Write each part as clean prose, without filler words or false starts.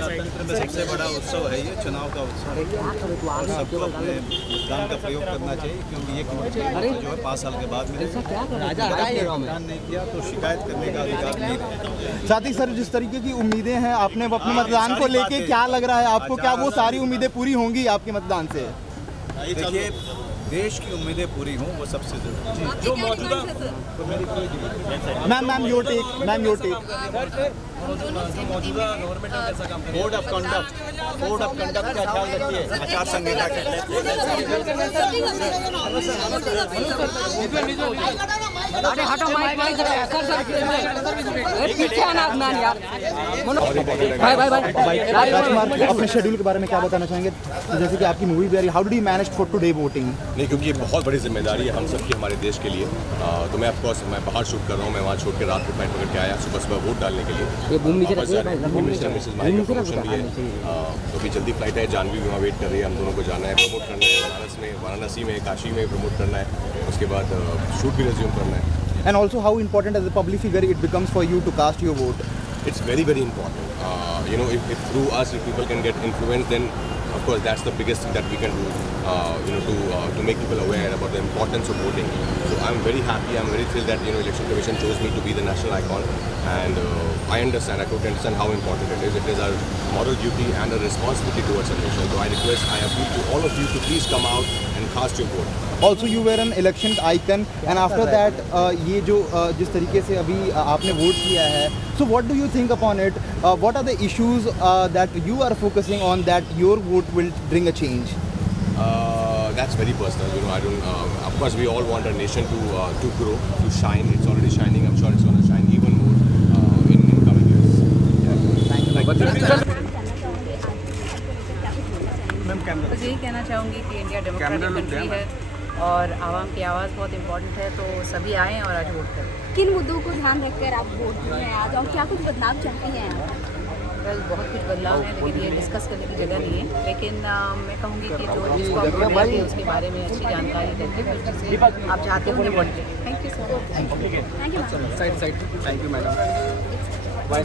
प्रजातंत्र में सबसे बड़ा उत्सव है ये, चुनाव का उत्सव। और सबको अपने मतदान का प्रयोग करना चाहिए, क्योंकि ये जो है 5 साल के बाद मिलेगा। मतदान नहीं किया तो शिकायत करने का अधिकार नहीं रहेगा। साथ ही सर, जिस तरीके की उम्मीदें हैं अपने मतदान को लेके, क्या लग रहा है आपको, क्या वो सारी उम्मीदें पूरी होंगी आपके मतदान से? देखिए, देश की उम्मीदें पूरी हों वो सबसे जरूरी है। जो मौजूदा मैम योर टेक मौजूदा गवर्नमेंट ने कैसा काम किया? कोड ऑफ कंडक्ट का ख्याल रखिए, आचार संहिता अपने शेड्यूल के बारे में क्या बताना चाहेंगे? जैसे कि आपकी मूवी भी आ रही, how did you manage for today voting? नहीं, क्योंकि ये बहुत बड़ी जिम्मेदारी है हम सबकी, हमारे देश के लिए। तो मैं ऑफकोर्स मैं बाहर शूट कर रहा हूँ, मैं वहाँ छोड़ के रात को फ्लाइट पकड़ के आया, सुबह वोट डालने के लिए। मिसेज माही का प्रमोशन भी है, तो अभी जल्दी फ्लाइट है, जानवी भी वहाँ वेट कर रही है। हम दोनों को जाना है, प्रमोट करना है वाराणसी में, काशी में प्रमोट करना है, उसके बाद शूट भी रिज्यूम करना है। And also, how important as a public figure it becomes for you to cast your vote? It's very, very important. If through us, if people can get influenced, then of course that's the biggest thing that we can do, to make people aware about the importance of voting. So I'm very happy, I'm very thrilled that Election Commission chose me to be the national icon, and I totally understand how important it is. It is our moral duty and a responsibility towards our nation. So I appeal to all of you to please come out and cast your vote. Also, you were an election icon, and after that, ये जो जिस तरीके से अभी आपने vote किया है, so what do you think upon it? What are the issues that you are focusing on that your vote will bring a change? That's very personal. I don't. Of course, we all want our nation to grow, to shine. It's already shining. I'm sure it's going to shine even more in coming years. बस यही कहना चाहूँगी कि India democratic country है और आवाम की आवाज़ बहुत इम्पोर्टेंट है, तो सभी आएँ और आज वोट करें। किन मुद्दों को ध्यान रखकर आप वोट देने हैं आज, और क्या कुछ बदलाव चाहती हैं आप? बहुत कुछ बदलाव है, लेकिन ये डिस्कस करने की जगह नहीं है। लेकिन मैं कहूँगी कि जिसको आप वोट देंगे उसके बारे में अच्छी जानकारी देते हैं, आप चाहते होंगे वोट दें। Thank you sir. Thank you. Thank you madam. अरे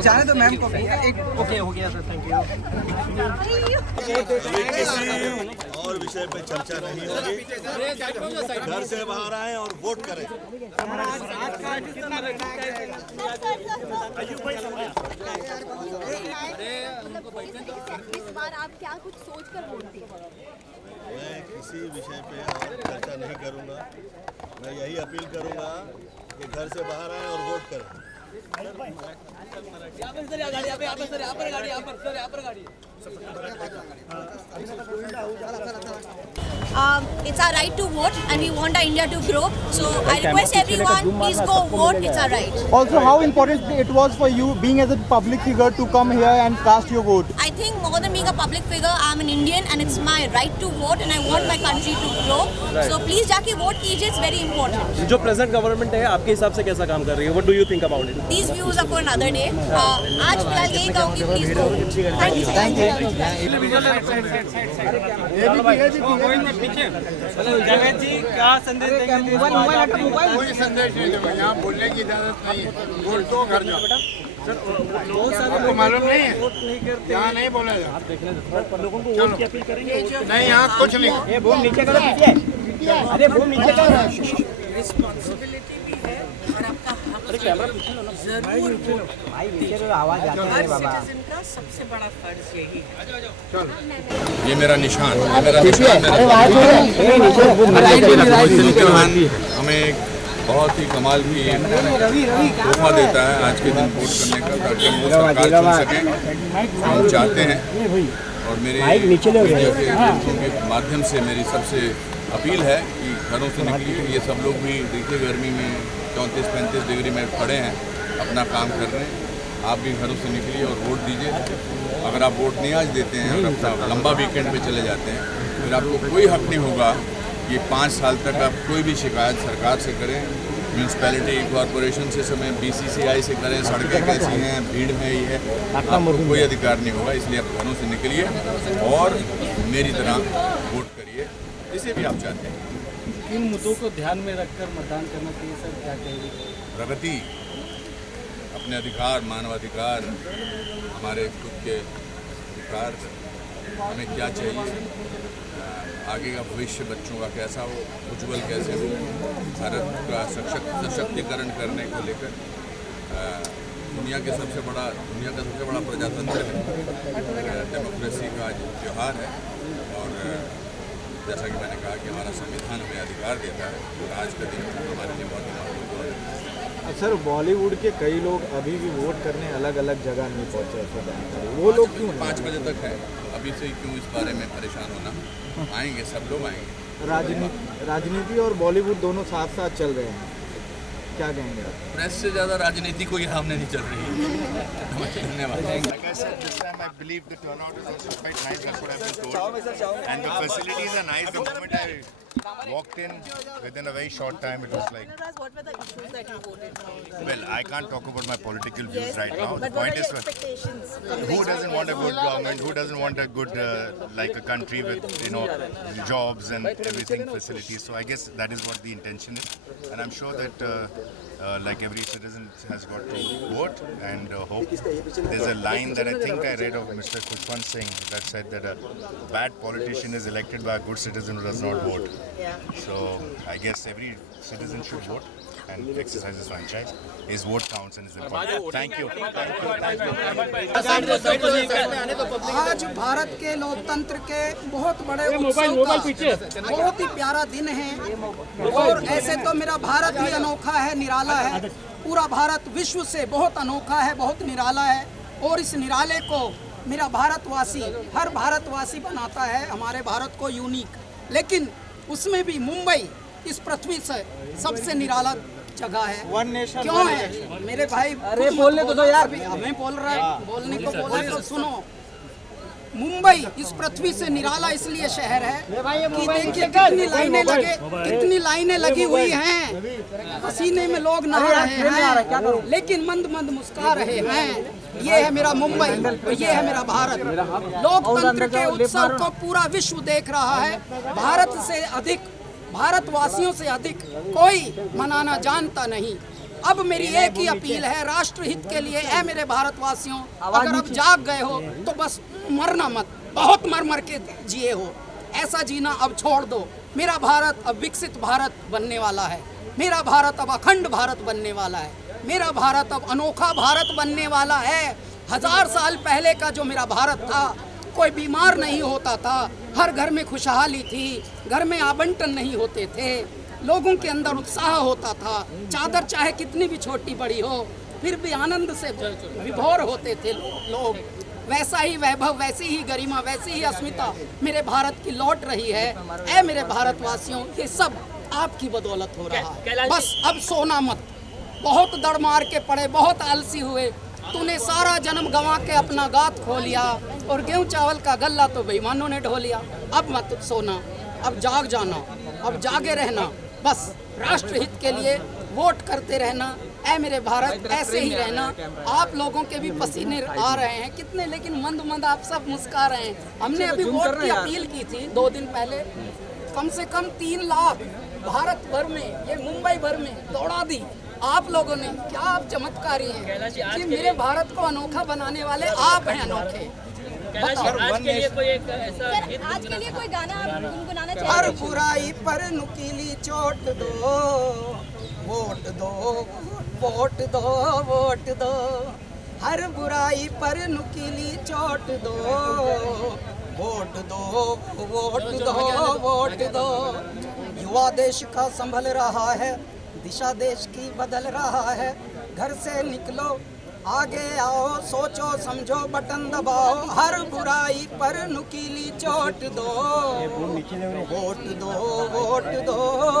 जाने तो मैम को एक ओके हो गया सर, थैंक यू। किसी और विषय पे चर्चा नहीं होगी। घर से बाहर आए और वोट करें। इस बार आप क्या कुछ सोच कर वोट दें? मैं किसी विषय पे और चर्चा नहीं करूंगा। मैं यही अपील करूंगा कि घर से बाहर आए और वोट करें। It's our right to vote, and we want our India to grow. So I request everyone, please go vote. It's our right. Also, how important it was for you, being as a public figure, to come here and cast your vote? I think more than being a public figure, I'm an Indian, and it's my right to vote, and I want my country to grow. So please जाके vote कीजिए, it's very important. जो present government है आपके हिसाब से कैसा काम कर रही है? What do you think about it? These views are for another day. आज फिलहाल यही कहूँगी, please go. Thank you. Javed जी क्या संदेश देंगे? कोई संदेश नहीं दूंगा, यहाँ बोलने की इजाजत नहीं है। वोट दो, घर जाओ। आपको मालूम नहीं है, यहाँ नहीं बोलेगा। नहीं, यहाँ कुछ नहीं। नीचे करो, पीछे। अरे वो नीचे करो। रिस्पॉन्सिबिलिटी भी है और आपका हक जरूर वोट। आवाज आती है बाबा। सिटीजन का सबसे बड़ा फर्ज यही है। ये मेरा निशान, हमें बहुत ही कमाल की तोहफा देता है आज के दिन वोट करने का, ताकि हम वो सरकार चुन सकें हम चाहते हैं। और मेरे मीडिया के माध्यम से मेरी सबसे अपील है कि घरों से निकलिए। ये सब लोग भी देखिए गर्मी में 34-35 डिग्री में खड़े हैं, अपना काम कर रहे हैं। आप भी घरों से निकलिए और वोट दीजिए। अगर आप वोट नहीं आज देते हैं और अपना लंबा वीकेंड पे चले जाते हैं, फिर आपको कोई हक नहीं होगा ये 5 साल तक आप कोई भी शिकायत सरकार से करें, म्यूनसिपैलिटी कॉरपोरेशन से समय BCCI से करें, सड़कें कैसी हैं, भीड़ में ही है, आपको कोई अधिकार नहीं होगा। इसलिए आप घरों से निकलिए और मेरी तरह वोट करिए, जिसे भी आप चाहते हैं। इन मुद्दों को ध्यान में रखकर मतदान करना चाहिए सर, क्या कहेंगे? प्रगति, अपने अधिकार, मानवाधिकार, हमारे खुद के अधिकार, हमें क्या चाहिए, आगे का भविष्य बच्चों का कैसा हो, उज्जवल कैसे हो, भारत का सशक्तिकरण करने को लेकर दुनिया का सबसे बड़ा प्रजातंत्र है, डेमोक्रेसी का आज त्यौहार है। और जैसा कि मैंने कहा कि हमारा संविधान हमें अधिकार देता है, और आज का दिन हमारे लिए बहुत महत्वपूर्ण है। सर, बॉलीवुड के कई लोग अभी भी वोट करने अलग अलग जगह नहीं पहुंचे, वो लोग क्यों? 5 बजे तक है, अभी से क्यों इस बारे में परेशान होना? आएंगे, सब लोग आएंगे। राजनीति और बॉलीवुड दोनों साथ साथ चल रहे हैं, क्या कहेंगे आप? प्रेस से ज़्यादा राजनीति कोई सामने नहीं चल रही है। धन्यवाद। Like I said, this time I believe the turnout is also quite nice. That's what I've been told. And the facilities are nice. The moment I walked in, within a very short time, it was like. What were the issues that you voted for? Well, I can't talk about my political views Yes, right now. The but what point are is, your expectations? who doesn't want a good government? Who doesn't want a good, like a country with, jobs and everything, facilities? So I guess that is what the intention is. And I'm sure that, like every citizen has got to vote and hope. There's a line that I think I read of Mr. Khushwant Singh that said that a bad politician is elected by a good citizen who does not vote. Yeah. So I guess every citizen should vote and exercise his franchise. His vote counts and is important. Thank you. आज भारत के लोकतंत्र के बहुत बड़े उत्सव का बहुत ही प्यारा दिन है, और ऐसे तो मेरा भारत ही अनोखा है, निराला है। पूरा भारत विश्व से बहुत अनोखा है, बहुत निराला है, और इस निराले को मेरा भारतवासी, हर भारतवासी बनाता है हमारे भारत को यूनिक। लेकिन उसमें भी मुंबई इस पृथ्वी से सबसे निराला जगह है। क्यों है मेरे भाई? अरे बोलने तो दो यार, हमें बोल रहा है, बोलने को बोला तो सुनो। मुंबई इस पृथ्वी से निराला इसलिए शहर है कि देखिए कितनी लाइनें लगी हुई हैं, पसीने में लोग नहा रहे हैं, लेकिन मंद मंद मुस्कुरा रहे हैं। ये है मेरा मुंबई और ये है मेरा भारत। लोकतंत्र के उत्सव को पूरा विश्व देख रहा है। भारत से अधिक, भारतवासियों से अधिक कोई मनाना जानता नहीं। अब मेरी एक ही अपील है राष्ट्रहित के लिए, ऐ मेरे भारतवासियों, अगर अब जाग गए हो तो बस मरना मत, बहुत मर मर के जिए हो, ऐसा जीना अब छोड़ दो। मेरा भारत अब विकसित भारत बनने वाला है, मेरा भारत अब अखंड भारत बनने वाला है, मेरा भारत अब अनोखा भारत बनने वाला है। 1000 साल पहले का जो मेरा भारत था, कोई बीमार नहीं होता था, हर घर में खुशहाली थी, घर में आवंटन नहीं होते थे, लोगों के अंदर उत्साह होता था, चादर चाहे कितनी भी छोटी बड़ी हो फिर भी आनंद से विभोर होते थे लोग। वैसा ही वैभव, वैसी ही गरिमा, वैसी ही अस्मिता मेरे भारत की लौट रही है। ऐ मेरे भारतवासियों, ये सब आपकी बदौलत हो रहा है। बस अब सोना मत, बहुत दड़ मार के पड़े, बहुत आलसी हुए, तूने सारा जन्म गंवा के अपना गात खो लिया, और गेहूं चावल का गल्ला तो बेईमानों ने ढो लिया। अब मत सोना, अब जाग जाना, अब जागे रहना, बस राष्ट्रहित के लिए वोट करते रहना। ऐ मेरे भारत, ऐसे ही रहना। आप लोगों के भी पसीने आ रहे हैं कितने, लेकिन मंद मंद आप सब मुस्कुरा रहे हैं। हमने अभी वोट की अपील की थी 2 दिन पहले, कम से कम 3 लाख भारत भर में, ये मुंबई भर में दौड़ा दी आप लोगों ने। क्या आप चमत्कारी हैं कि मेरे भारत को अनोखा बनाने वाले आप हैं अनोखे। आज के लिए कोई एक ऐसा आज के लिए कोई गाना आप गुनगुनाना चाहेंगे? हर बुराई पर नुकीली चोट दो, वोट दो, वोट दो, वोट दो, हर बुराई पर नुकीली चोट दो, वोट दो, वोट दो, वोट दो। युवा देश का संभल रहा है, दिशा देश की बदल रहा है। घर से निकलो, आगे आओ, सोचो समझो, बटन दबाओ, हर बुराई पर नुकीली चोट दो, वोट दो, वोट दो,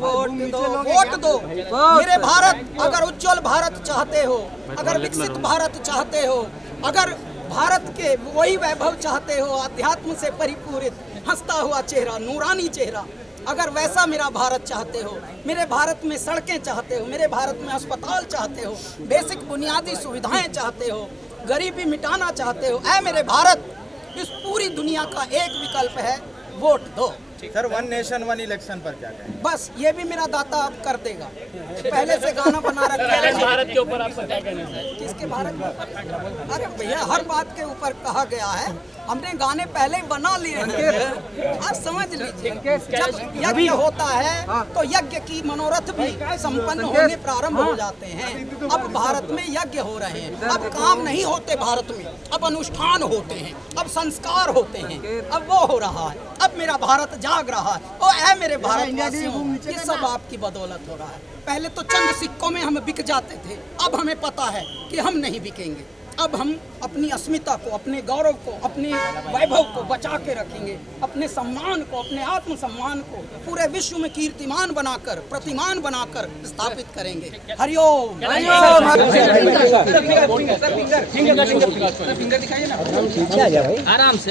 वोट दो, वोट दो। मेरे भारत, अगर उज्जवल भारत चाहते हो, अगर विकसित भारत चाहते हो, अगर भारत के वही वैभव चाहते हो, अध्यात्म से परिपूरित हंसता हुआ चेहरा, नूरानी चेहरा, अगर वैसा मेरा भारत चाहते हो, मेरे भारत में सड़कें चाहते हो, मेरे भारत में अस्पताल चाहते हो, बेसिक बुनियादी सुविधाएं चाहते हो, गरीबी मिटाना चाहते हो, ऐ मेरे भारत, इस पूरी दुनिया का एक विकल्प है, वोट दो। Sir one nation one election पर क्या कहें? बस ये भी मेरा दाता अब कर देगा। पहले से गाना बना रखा है। भारत के ऊपर आपका क्या कहना है? किसके भारत के ऊपर? अरे भैया हर बात के ऊपर कहा गया है, हमने गाने पहले ही बना लिए हैं। आप समझ लीजिए, जब यज्ञ होता है तो यज्ञ की मनोरथ भी संपन्न होने प्रारंभ हो जाते हैं। अब भारत में यज्ञ हो रहे हैं, अब काम नहीं होते भारत में, अब अनुष्ठान होते हैं, अब संस्कार होते हैं, अब वो हो रहा है। अब मेरा भारत जाग रहा है। ओ ऐ मेरे भारतवासियों, ये सब आपकी बदौलत हो रहा है। पहले तो चंद सिक्कों में हम बिक जाते थे, अब हमें पता है कि हम नहीं बिकेंगे। अब हम अपनी अस्मिता को, अपने गौरव को, अपने वैभव को बचा के रखेंगे, अपने सम्मान को, अपने आत्मसम्मान को पूरे विश्व में कीर्तिमान बनाकर, प्रतिमान बनाकर स्थापित करेंगे। हरिओम। आराम से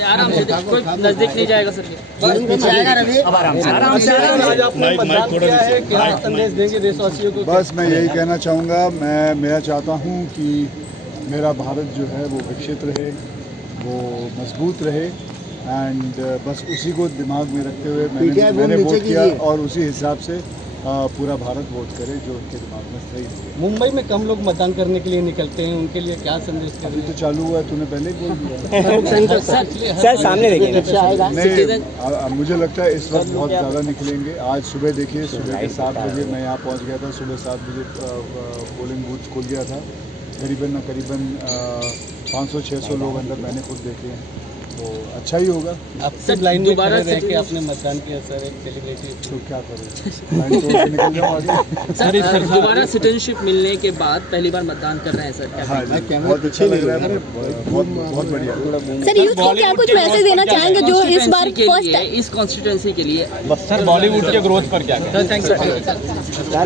कोई नजदीक नहीं जाएगा सर। बस मैं यही कहना चाहूँगा, मैं चाहता हूँ कि मेरा भारत जो है वो विकसित रहे, वो मजबूत रहे एंड बस उसी को दिमाग में रखते हुए मैंने वोट किया और उसी हिसाब से पूरा भारत वोट करे जो उनके दिमाग में सही है। मुंबई में कम लोग मतदान करने के लिए निकलते हैं, उनके लिए क्या संदेश? अभी तो चालू हुआ है, तूने पहले ही बोल दिया। सर सामने देखिए। नहीं, मुझे लगता है इस वक्त बहुत ज़्यादा निकलेंगे। आज सुबह देखिए, सुबह के 7 बजे मैं यहाँ पहुँच गया था। सुबह 7 बजे पोलिंग बूथ खुल गया था। करीबन 500-600 लोग अंदर मैंने खुद देखे हैं, तो अच्छा ही होगा। अब सब लाइन में खड़े रह के आपने मतदान किया सर, एक सेलिब्रिटी, तो क्या करें, लाइन तोड़ के निकल जाओ आगे। सर दोबारा सिटीजनशिप मिलने के बाद पहली बार मतदान कर रहे हैं सर। हाँ, बहुत अच्छा लग रहा है, बहुत बढ़िया। सर यूथ को क्या कुछ मैसेज देना चाहेंगे जो इस बार फर्स्ट इस कॉन्स्टिट्यूंसी के लिए? सर बॉलीवुड के ग्रोथ पर क्या? Thank you.